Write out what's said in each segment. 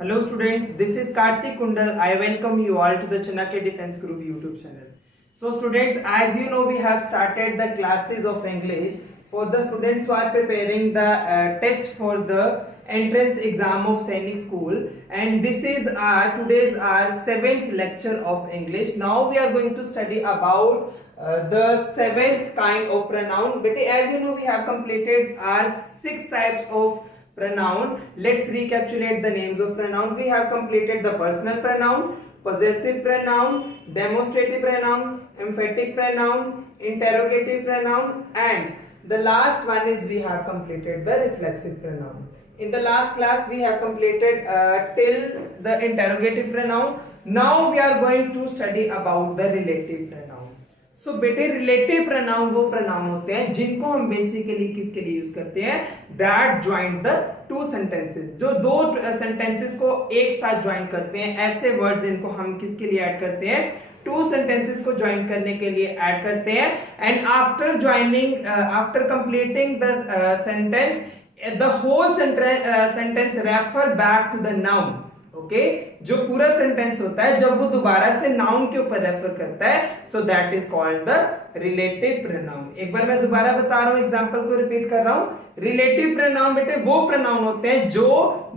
Hello students, this is Kartik Kundal. I welcome you all to the Chanakya Defense Group YouTube channel. So students, as you know, we have started the classes of English for the students who are preparing the test for the entrance exam of Sainik School, and this is today's our 7th lecture of English. Now we are going to study about the 7th kind of pronoun. But as you know, we have completed our 6 types of pronoun. Let's recapitulate the names of pronoun. We have completed the personal pronoun, possessive pronoun, demonstrative pronoun, emphatic pronoun, interrogative pronoun, and the last one is we have completed the reflexive pronoun. In the last class we have completed till the interrogative pronoun. Now we are going to study about the relative pronoun. सो बेटे relative pronoun वो प्रोनाउन होते हैं जिनको हम बेसिकली किसके लिए यूज करते हैं, that join the two sentences, जो दो सेंटेंसेस को एक साथ ज्वाइन करते हैं, ऐसे वर्ड जिनको हम किसके लिए ऐड करते हैं, टू सेंटेंसेस को ज्वाइन करने के लिए ऐड करते हैं. And after joining, after completing the sentence, the whole sentence refer back to the noun. Okay, जो पूरा सेंटेंस होता है जब वो दोबारा से नाउन के ऊपर रेफर करता है, so that is called the relative pronoun. एक बार मैं दोबारा बता रहा हूं, एग्जांपल को रिपीट कर रहा हूं. रिलेटिव प्रोनाउन बेटे वो प्रोनाउन होते हैं जो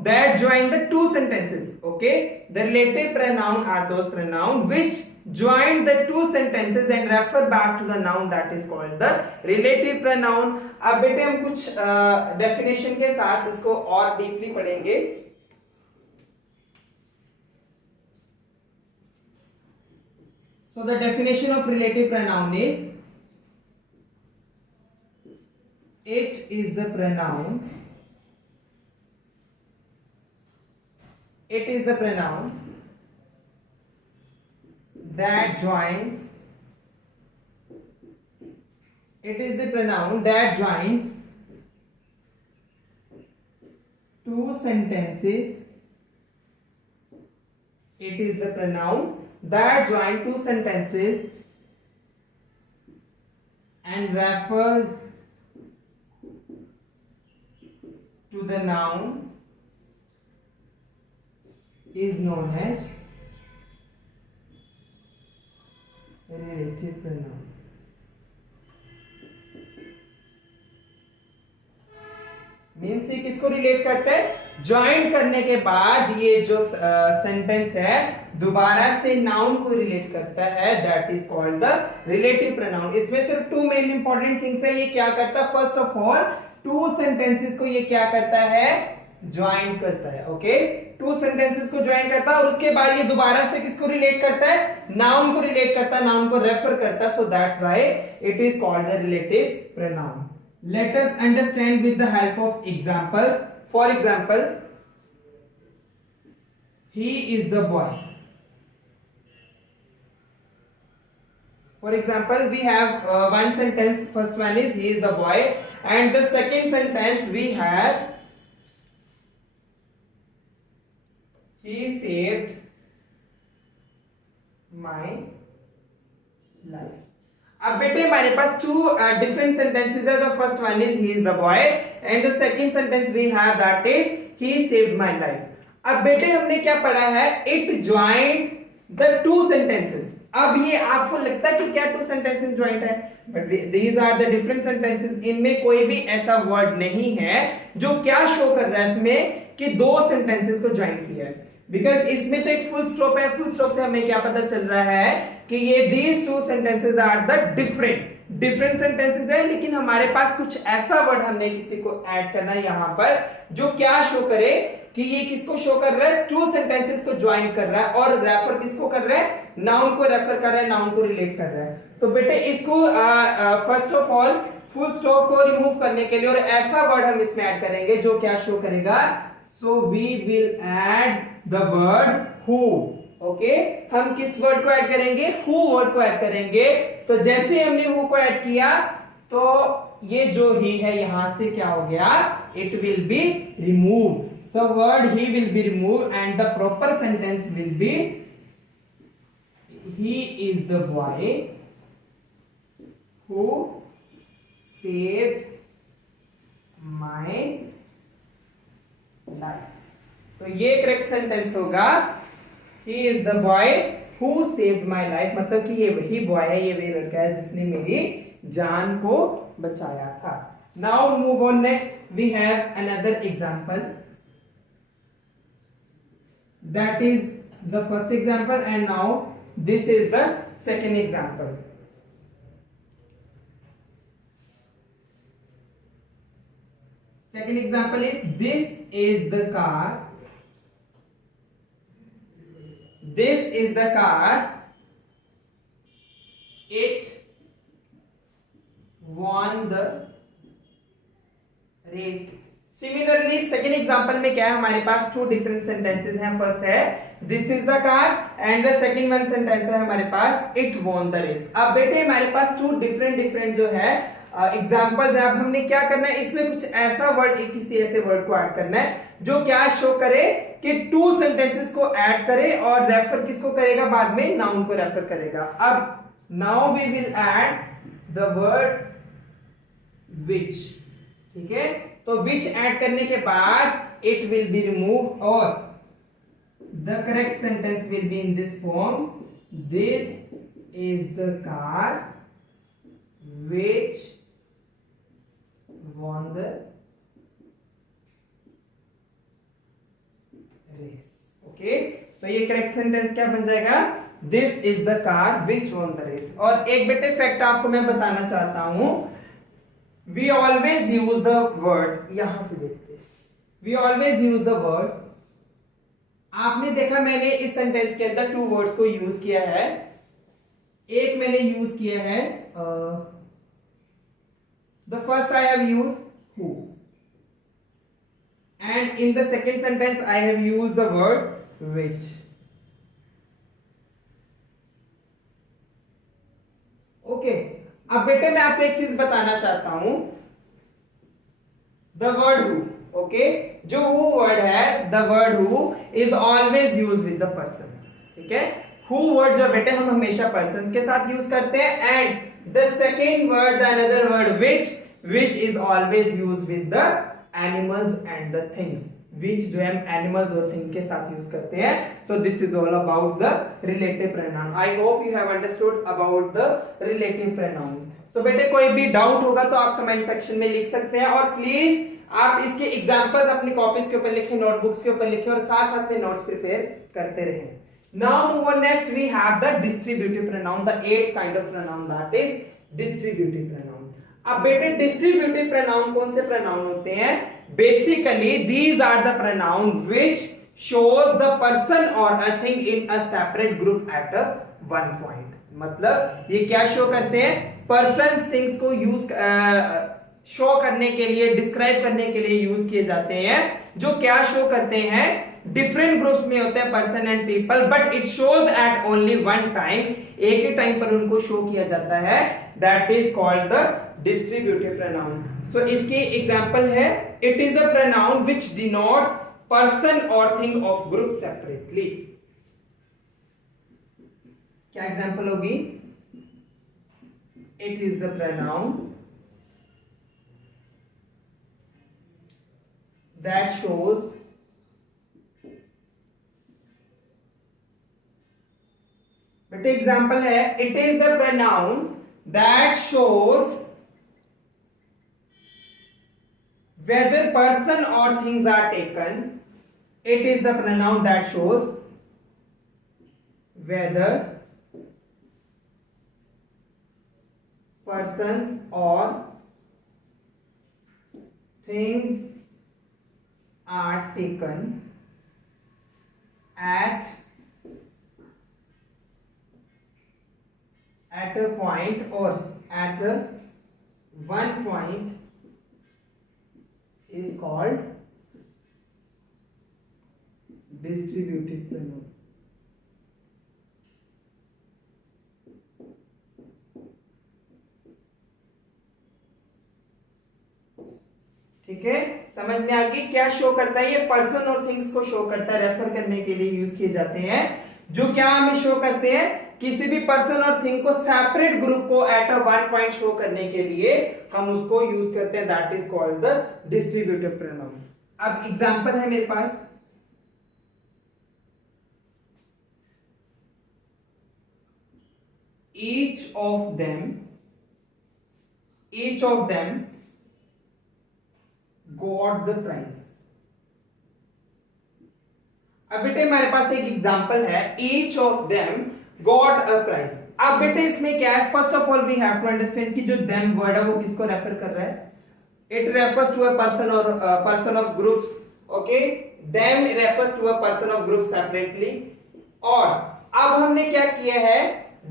that join the two sentences. Okay, the relative pronoun are those pronoun which join the two sentences and refer back to the noun, that is called the relative pronoun. अब बेटे हम कुछ डेफिनेशन के साथ इसको और डीपली पढ़ेंगे. So the definition of relative pronoun is, it is the pronoun, it is the pronoun that joins, it is the pronoun that joins two sentences, it is the pronoun that join two sentences and refers to the noun is known as relative pronoun. Means ये किसको रिलेट करता है, ज्वाइन करने के बाद ये जो सेंटेंस है दोबारा से नाउन को रिलेट करता है, that is called the relative pronoun. इसमें सिर्फ टू मेन इंपॉर्टेंट थिंग्स है. ये क्या करता है, first of all two sentences को ये क्या करता है, ज्वाइन करता है. ओके, टू सेंटेंसेस को ज्वाइन करता है और उसके बाद ये दोबारा से किसको रिलेट करता है, नाउन को रिलेट करता है, नाउन को रेफर करता है. So that's why it is called the relative pronoun. Let us understand with the help of examples. For example, he is the boy. For example, we have one sentence. First one is he is the boy, and the second sentence we have he saved my life. अब बेटे हमारे पास two different sentences है. The first one is he is the boy and the second sentence we have that is he saved my life. अब बेटे हमने क्या पढ़ा है, it joined the two sentences. अब ये आपको लगता है कि क्या टू सेंटेंसेस ज्वाइंट है, but these are the different sentences. इनमें कोई भी ऐसा वर्ड नहीं है जो क्या शो कर रहा है इसमें कि दो सेंटेंसेस को ज्वाइन किया है, बिकॉज इसमें तो एक फुल स्टॉप है. फुल स्टॉप से हमें क्या पता चल रहा है कि ये these two sentences are the different sentences है. लेकिन हमारे पास कुछ ऐसा वर्ड हमने किसी को ऐड करना है यहां पर जो क्या शो करे कि ये किसको शो कर रहा है, टू सेंटेंसेस को ज्वाइन कर रहा है और रेफर किसको कर रहा है, नाउन को रेफर कर रहा है, नाउन को रिलेट कर रहा है. तो बेटे इसको first of all full stop को रिमूव करने के लिए और ऐसा वर्ड हम इसमें ऐड करेंगे जो क्या शो करेगा, so we will add the word who. Okay, हम किस वर्ड को ऐड करेंगे, हु वर्ड को ऐड करेंगे. तो जैसे हमने हु को ऐड किया तो ये जो ही है यहां से क्या हो गया, it will be remove. So word he will be remove and the proper sentence will B he is the boy who saved my life. तो ये करेक्ट सेंटेंस होगा, ही is the boy who saved my life, मतलब कि ये वही बॉय है, ये वही लड़का है जिसने मेरी जान को बचाया था। Now move on, next we have another example, that is the first example and now this is the second example. Second example is, this is the car. This is the car. It won the race. Similarly, second example में क्या है, हमारे पास two different sentences हैं। फर्स्ट है this is the car and the second one sentence है हमारे पास it von the race. अब बेटे हमारे पास टू डिफरेंट जो है एग्जाम्पल्स है। अब हमने क्या करना है, इसमें कुछ ऐसा वर्ड, किसी ऐसे वर्ड को ऐड करना है जो क्या शो करे कि टू सेंटेंसेस को ऐड करे और रेफर किसको करेगा, बाद में नाउन को रेफर करेगा। अब now we will add the word which, ठीक है। तो विच ऐड करने के बाद इट विल बी रिमूव और the correct sentence will be in this form, this is the car which won the race। Okay, तो ये करेक्ट सेंटेंस क्या बन जाएगा, this is the car which won the race. और एक बेटे fact आपको मैं बताना चाहता हूं, we always use the word, यहां से देखते हैं, we always use the word. आपने देखा मैंने इस सेंटेंस के अंदर टू वर्ड्स को यूज किया है। एक मैंने यूज किया है the first I have used who, and in the second sentence I have used the word which। Okay, अब बेटे मैं आपको एक चीज बताना चाहता हूं, द वर्ड हु, ओके, जो हु वर्ड है, the word who is always use with the person, ठीक है। हु वर्ड जो बेटे हम हमेशा पर्सन के साथ यूज करते हैं, and the second word, the another word which is always used with the animals and the things, which जो हम animals और things के साथ यूज करते हैं। so this is all about the relative pronoun। I hope you have understood about the relative pronoun। so बेटे कोई भी डाउट होगा तो आप कमेंट सेक्शन में लिख सकते हैं, और प्लीज आप इसके एग्जांपल्स अपनी कॉपीज के ऊपर लिखें, नोटबुक्स के ऊपर लिखें, और साथ साथ में नोट्स प्रिपेयर करते रहें। Now move on, next we have the distributive pronoun, the eighth kind of pronoun, that is distributive pronoun। अब बेटे distributive pronoun कौन से pronoun होते हैं, basically these are the pronoun which shows the person or a thing in a separate group at a one point। मतलब ये क्या शो करते हैं, पर्सन थिंग्स को यूज शो करने के लिए, डिस्क्राइब करने के लिए यूज किए जाते हैं, जो क्या शो करते हैं, डिफरेंट ग्रुप्स में होते हैं person and people, but it shows at only one time, एक ही टाइम पर उनको शो किया जाता है, that is called the distributive pronoun. So इसकी एग्जांपल है, it is a pronoun which denotes person और थिंग ऑफ ग्रुप सेपरेटली। क्या एग्जांपल होगी, it is the pronoun that shows but example है, it is the pronoun that shows whether person or things are taken। it is the pronoun that shows whether persons or things are taken at a point or at a one point is called distributive pronoun। ठीक है, समझ में आ गई क्या शो करता है, ये पर्सन और थिंग्स को शो करता है, रेफर करने के लिए यूज किए जाते हैं, जो क्या हमें शो करते हैं, किसी भी पर्सन और थिंग को सेपरेट ग्रुप को eight a one point show करने के लिए हम उसको यूज करते हैं, that is called the distributive pronoun. अब एग्जांपल है मेरे पास, each of them got the prize. अब बेटे हमारे पास एक एग्जांपल है, each of them got a prize. अब बेटे इसमें क्या है, first of all we have to understand कि जो them वर्ड है वो किसको रेफर कर रहा है. It refers to a person or person of groups. Okay, them refers to a person of group separately. और अब हमने क्या किया है,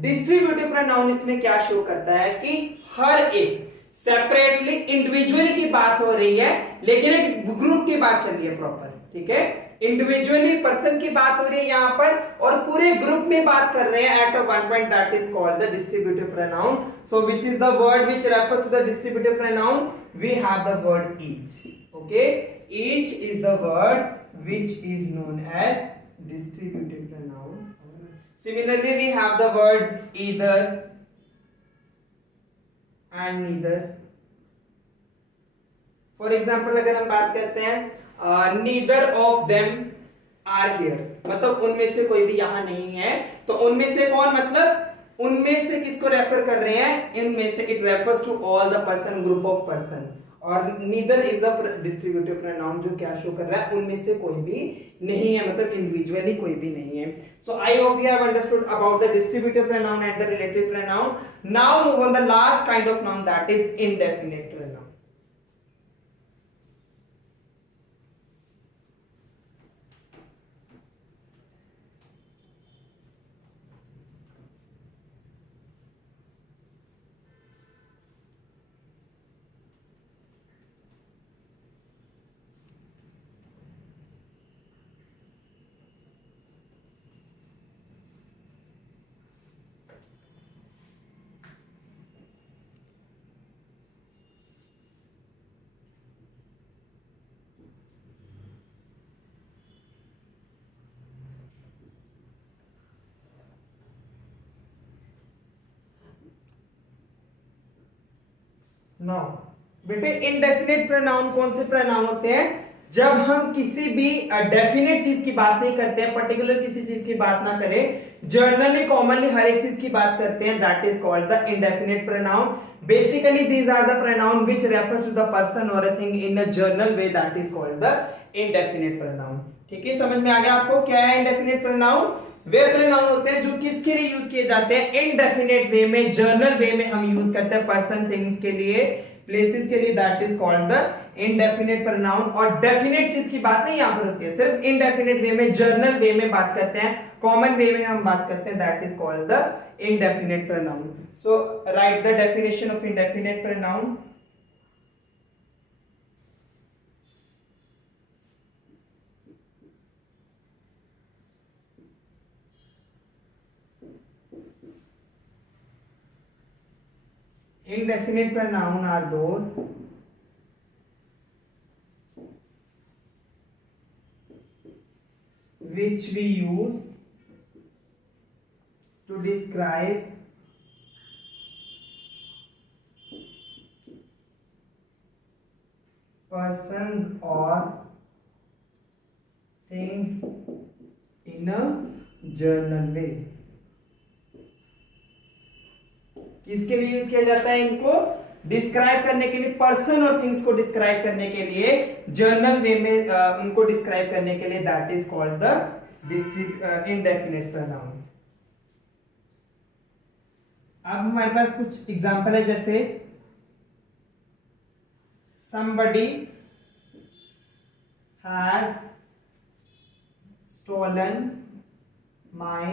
डिस्ट्रीब्यूटिव प्रोनाउन इसमें क्या शो करता है कि हर एक सेपरेटली इंडिविजुअली की बात हो रही है, लेकिन एक ग्रुप की बात चल रही है प्रॉपर. ठीक है, इंडिविजुअली पर्सन की बात हो रही है यहां पर, और पूरे ग्रुप में बात कर रहे हैं at a one point. That is called the distributive pronoun. So which is the word which refers to the distributive pronoun? We have the word each. Okay, each is the word which is known as distributive pronoun. Similarly, we have the words either and neither. For example, अगर हम बात करते हैं neither of them are here, मतलब उनमें से कोई भी यहां नहीं है. तो उनमें से कौन, मतलब उनमें से किसको रेफर कर रहे हैं? इनमें से. It refers to all the person, group of person. और neither is a distributive pronoun जो क्या शो कर रहा है, उनमें से कोई भी नहीं है, मतलब इंडिविजुअली कोई भी नहीं है. So I hope you have understood about the distributive pronoun and the relative pronoun. Now move on the last kind of noun, that is indefinite pronoun. Now बेटे इंडेफिनिट प्रोनाउन कौन से प्रोनाउन होते हैं? जब हम किसी भी डेफिनेट चीज की बात नहीं करते हैं, पर्टिकुलर किसी चीज की बात ना करें, जनरली कॉमनली हर एक चीज की बात करते हैं, that is called the indefinite pronoun. Basically these are the pronoun which refer to the person और a thing in a general way, that is called the indefinite pronoun. ठीक है, समझ में आ गया आपको क्या है इंडेफिनिट प्रोनाउन? वे प्रोनाउन होते हैं जो किसके लिए यूज किए जाते हैं? इनडेफिनेट वे में, जनरल वे में हम यूज करते हैं पर्सन, थिंग्स के लिए, प्लेसेस के लिए, that is called the indefinite pronoun. और डेफिनेट चीज की बात नहीं यहां पर होती है, सिर्फ इनडेफिनेट वे में, जनरल वे में बात करते हैं, कॉमन वे में हम बात करते हैं, that is called the indefinite pronoun. So right the definition of indefinite pronoun. Indefinite pronoun are those which we use to describe persons or things in a general way. किसके लिए यूज किया जाता है? इनको डिस्क्राइब करने के लिए, पर्सन और थिंग्स को डिस्क्राइब करने के लिए, जर्नल वे में उनको डिस्क्राइब करने के लिए, that is called the indefinite pronoun. अब हमारे पास कुछ एग्जांपल है, जैसे somebody has stolen my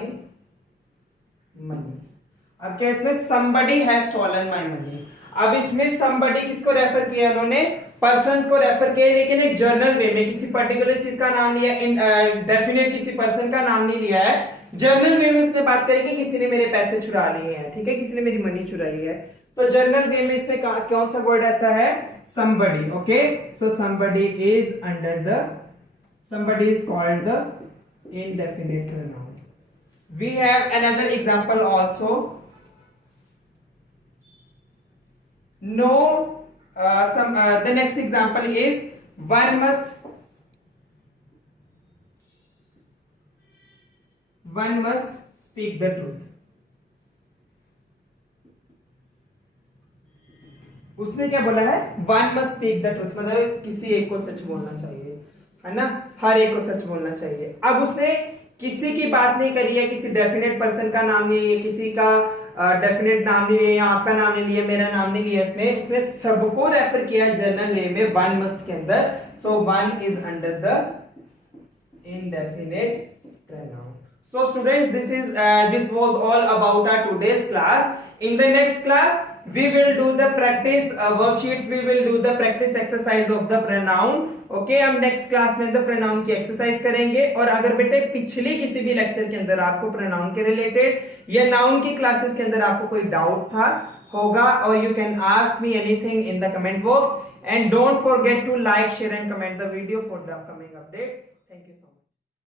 money. अब क्या इसमें somebody has stolen my money. अब इसमें somebody किसको रेफर किया उन्होंने? पर्सन्स को रेफर किया, लेकिन एक जर्नल वे में, किसी पर्टिकुलर चीज का नाम लिया, डेफिनेट किसी पर्सन का नाम नहीं लिया है, जर्नल वे में उसने बात करी कि किसी ने मेरे पैसे चुरा लिए हैं. ठीक है, किसी ने मेरी मनी चुराई है. तो जर्नल वे में इसमें कौन सा वर्ड ऐसा है? somebody. Okay, so somebody is called the indefinite pronoun. We have another example also. No, the next example is one must speak the truth. उसने क्या बोला है, one must speak the truth, मतलब किसी एक को सच बोलना चाहिए, है ना, हर एक को सच बोलना चाहिए। अब उसने किसी की बात नहीं करी है, किसी डेफिनेट पर्सन का नाम नहीं लिया, किसी का डेफिनेट नाम नहीं लिया, आपका नाम नहीं लिया, मेरा नाम नहीं लिया, इसमें उसने सबको रेफर किया जनरल वे में वन मस्ट के अंदर। So one is under the indefinite pronoun. So students, this was all about our today's class. In the next class we will do the practice worksheets, we will do the practice exercise of the pronoun. Okay, हम next class में the pronoun की exercise करेंगे। और अगर बेटे पिछली किसी भी lecture के अंदर आपको pronoun के related या noun की classes के अंदर आपको कोई doubt था होगा, or you can ask me anything in the comment box, and don't forget to like, share and comment the video for the upcoming updates.